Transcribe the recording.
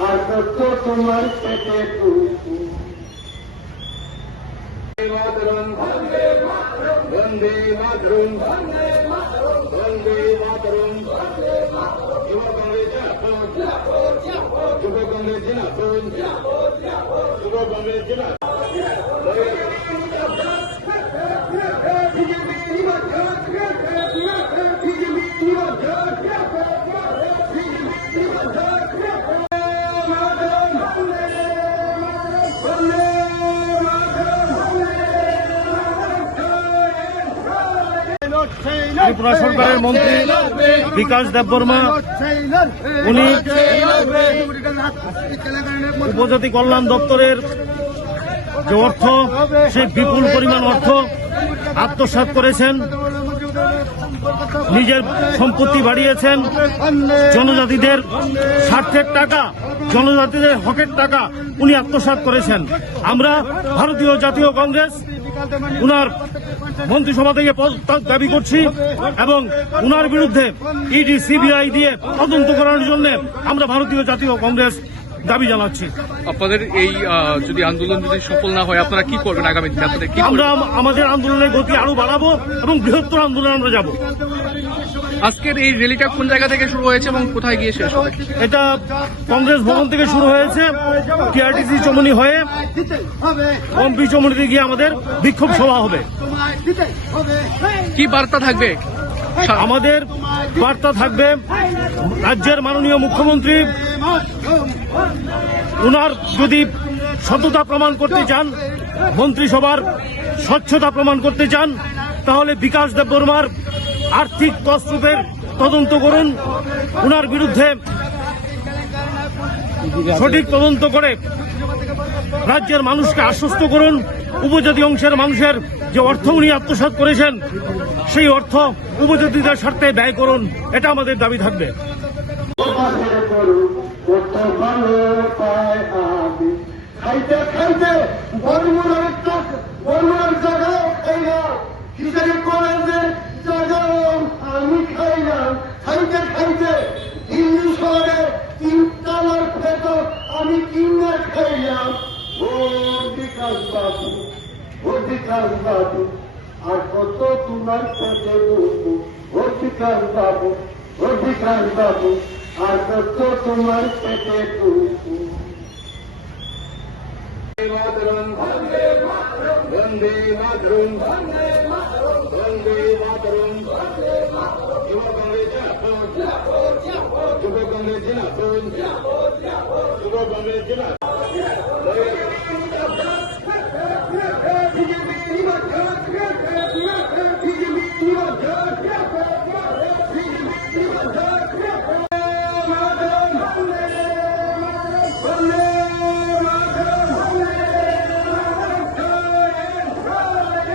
আর কত তোমার পেটে বসবো মাতরম বন্দে মাতরম বন্দে মাতরম বন্দে মাতরম যুব কংগ্রেস জিন্দাবাদ যুব কংগ্রেস জিন্দাবাদ যুব কংগ্রেস ত্রিপুরা সরকারের মন্ত্রী বিকাশ দেববর্মা উনি উপজাতি কল্যাণ দপ্তরের যে অর্থ সেই বিপুল পরিমাণ অর্থ আত্মসাৎ করেছেন, নিজের সম্পত্তি বাড়িয়েছেন, জনজাতিদের স্বার্থের টাকা, জনজাতিদের হকের টাকা উনি আত্মসাৎ করেছেন। আমরা ভারতীয় জাতীয় কংগ্রেস উনার মন্ত্রিসভা থেকে পদত্যাগ দাবি করছি এবং উনার বিরুদ্ধে ইডি সিবিআই দিয়ে তদন্ত করার জন্য আমরা ভারতীয় জাতীয় কংগ্রেস দাবি জানাচ্ছি। আপনাদের এই যদি আন্দোলন যদি সফল না হয় আপনারা কি করবেন আগামী দিনে? আপনাদের আমরা আমাদের আন্দোলনের গতি আরও বাড়াবো এবং বৃহত্তর আন্দোলনে আমরা যাব। আজকের এই র্যালিটা কোন জায়গা থেকে শুরু হয়েছে এবং কোথায় গিয়ে শেষ হবে? এটা কংগ্রেস ভবন থেকে শুরু হয়েছে টিআরটিসি চমনি হয়ে এমপি চমনিতে গিয়ে আমাদের বিক্ষোভ সভা হবে। কি বার্তা থাকবে? আমাদের বার্তা থাকবে রাজ্যের মাননীয় মুখ্যমন্ত্রী। উনার যদি সততা প্রমাণ করতে চান মন্ত্রিসভার স্বচ্ছতা প্রমাণ করতে চান তাহলে বিকাশ দেববর্মার আর্থিক তসরূপের তদন্ত করুন। উনার বিরুদ্ধে সঠিক তদন্ত করে রাজ্যের মানুষকে আশ্বস্ত করুন। উপজাতি অংশের মানুষের যে অর্থ উনি আত্মসাৎ করেছেন, সেই অর্থ উপজাতিদের স্বার্থে ব্যয় করুন। এটা আমাদের দাবি থাকবে। খাইতে খাইতে বর্মুলার টাক বর্মুলার জায়গাও খাইলাম কিসের কলেজে জায়গাও আমি খাইলাম খাইতে খাইতে দিল্লি শহরে তিন তালার ভেতর আমি খাইলাম ও বিকাশ বাবু, ও বিকাশ বাবু, আর কত তোমার পেটে বসবো? ও বিকাশ বাবু, ও বিকাশ বাবু, আর কত তোমার পেটে বসবো? মাতরম, বন্দে মাতরম বন্দে মাতরম বন্দে মাতরম যুব কংগ্রেস জিন্দাবাদ যুব কংগ্রেস জিন্দাবাদ যুব কংগ্রেস জিন্দাবাদ